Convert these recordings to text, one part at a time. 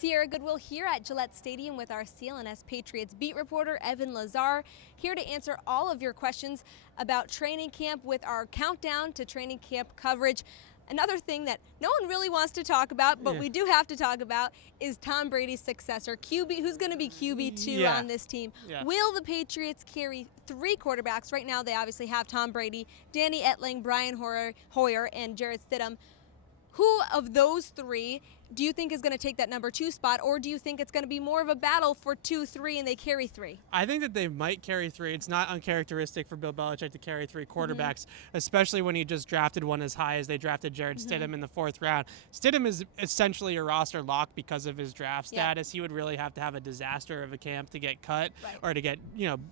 Sierra Goodwill here at Gillette Stadium with our CLNS Patriots beat reporter Evan Lazar, here to answer all of your questions about training camp with our countdown to training camp coverage. Another thing that no one really wants to talk about, but we do have to talk about, is Tom Brady's successor, QB. Who's going to be QB2 on this team? Will the Patriots carry three quarterbacks? Right now they obviously have Tom Brady, Danny Etling, Brian Hoyer, and Jarrett Stidham. Who of those three do you think is going to take that number 2 spot, or do you think it's going to be more of a battle for 2, 3, and they carry 3? I think that they might carry 3. It's not uncharacteristic for Bill Belichick to carry 3 quarterbacks, especially when he just drafted one as high as they drafted Jarrett Stidham in the 4th round. Stidham is essentially a roster lock because of his draft status. He would really have to have a disaster of a camp to get cut or to get,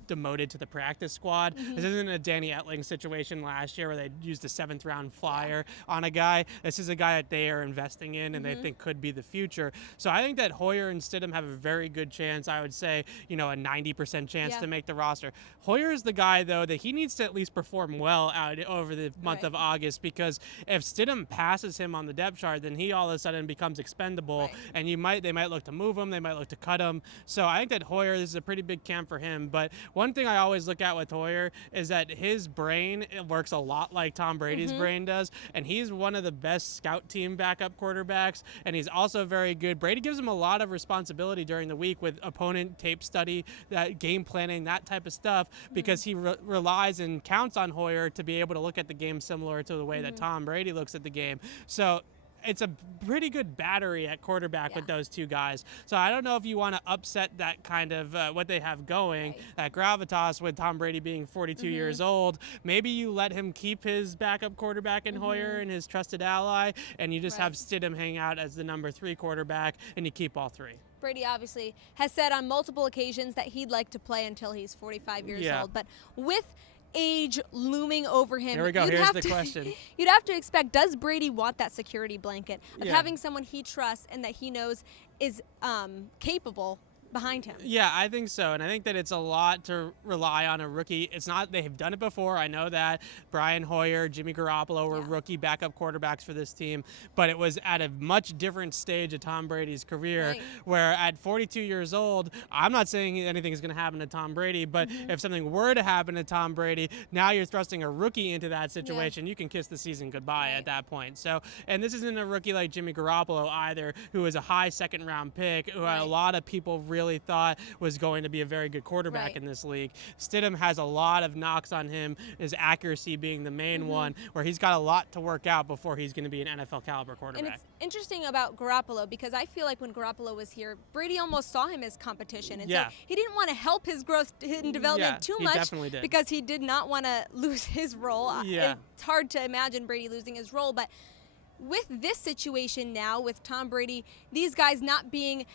demoted to the practice squad. This isn't a Danny Etling situation last year where they used a 7th round flyer on a guy. This is a guy that they are investing in and they think could be the future. So I think that Hoyer and Stidham have a very good chance. I would say, a 90% chance to make the roster. Hoyer is the guy, though, that he needs to at least perform well out over the month of August, because if Stidham passes him on the depth chart, then he all of a sudden becomes expendable, and they might look to move him, they might look to cut him. So I think that Hoyer, this is a pretty big camp for him. But one thing I always look at with Hoyer is that his brain works a lot like Tom Brady's brain does, and he's one of the best scout team backup quarterbacks, and he's also very good. Brady gives him a lot of responsibility during the week with opponent tape study, that game planning, that type of stuff, because he relies and counts on Hoyer to be able to look at the game similar to the way that Tom Brady looks at the game. So it's a pretty good battery at quarterback with those two guys. So I don't know if you want to upset that kind of what they have going, that gravitas with Tom Brady being 42 years old. Maybe you let him keep his backup quarterback in Hoyer and his trusted ally, and you just have Stidham hang out as the number 3 quarterback, and you keep all 3. Brady obviously has said on multiple occasions that he'd like to play until he's 45 years old. But with age looming over him, here we go. Here's the question. You'd have to expect, does Brady want that security blanket of having someone he trusts and that he knows is capable behind him? Yeah, I think so, and I think that it's a lot to rely on a rookie. It's not, they have done it before, I know that. Brian Hoyer, Jimmy Garoppolo were rookie backup quarterbacks for this team, but it was at a much different stage of Tom Brady's career, where at 42 years old, I'm not saying anything is going to happen to Tom Brady, but if something were to happen to Tom Brady, now you're thrusting a rookie into that situation. You can kiss the season goodbye at that point. So, and this isn't a rookie like Jimmy Garoppolo either, who is a high 2nd round pick, who a lot of people really thought was going to be a very good quarterback in this league. Stidham has a lot of knocks on him, his accuracy being the main one, where he's got a lot to work out before he's going to be an NFL caliber quarterback. And it's interesting about Garoppolo, because I feel like when Garoppolo was here, Brady almost saw him as competition. And so he didn't want to help his growth and development too much, because he did not want to lose his role. It's hard to imagine Brady losing his role, but with this situation now, with Tom Brady, these guys not being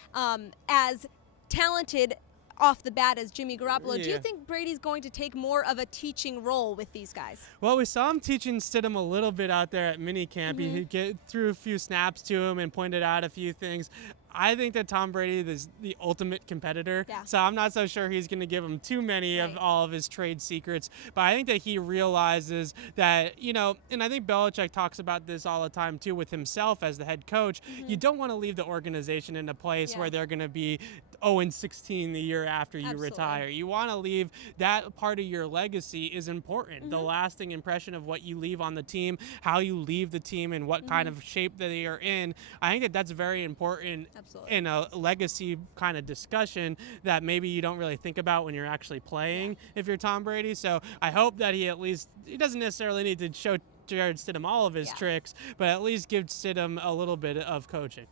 as talented off the bat as Jimmy Garoppolo, do you think Brady's going to take more of a teaching role with these guys? Well, we saw him teaching Stidham a little bit out there at minicamp. He threw a few snaps to him and pointed out a few things. I think that Tom Brady is the ultimate competitor, so I'm not so sure he's going to give him too many of all of his trade secrets. But I think that he realizes that, and I think Belichick talks about this all the time too with himself as the head coach. You don't want to leave the organization in a place where they're going to be 0-16 the year after you retire. You want to leave that part of your legacy is important. The lasting impression of what you leave on the team, how you leave the team, and what kind of shape that they are in. I think that that's very important in a legacy kind of discussion that maybe you don't really think about when you're actually playing if you're Tom Brady. So I hope that he doesn't necessarily need to show Jarrett Stidham all of his tricks, but at least give Stidham a little bit of coaching.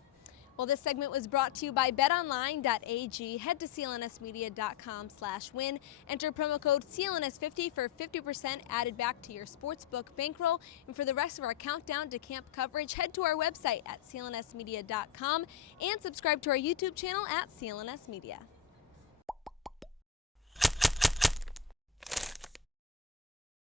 Well, this segment was brought to you by betonline.ag. Head to clnsmedia.com/win. Enter promo code CLNS50 for 50% added back to your sportsbook bankroll. And for the rest of our countdown to camp coverage, head to our website at clnsmedia.com and subscribe to our YouTube channel at CLNS Media.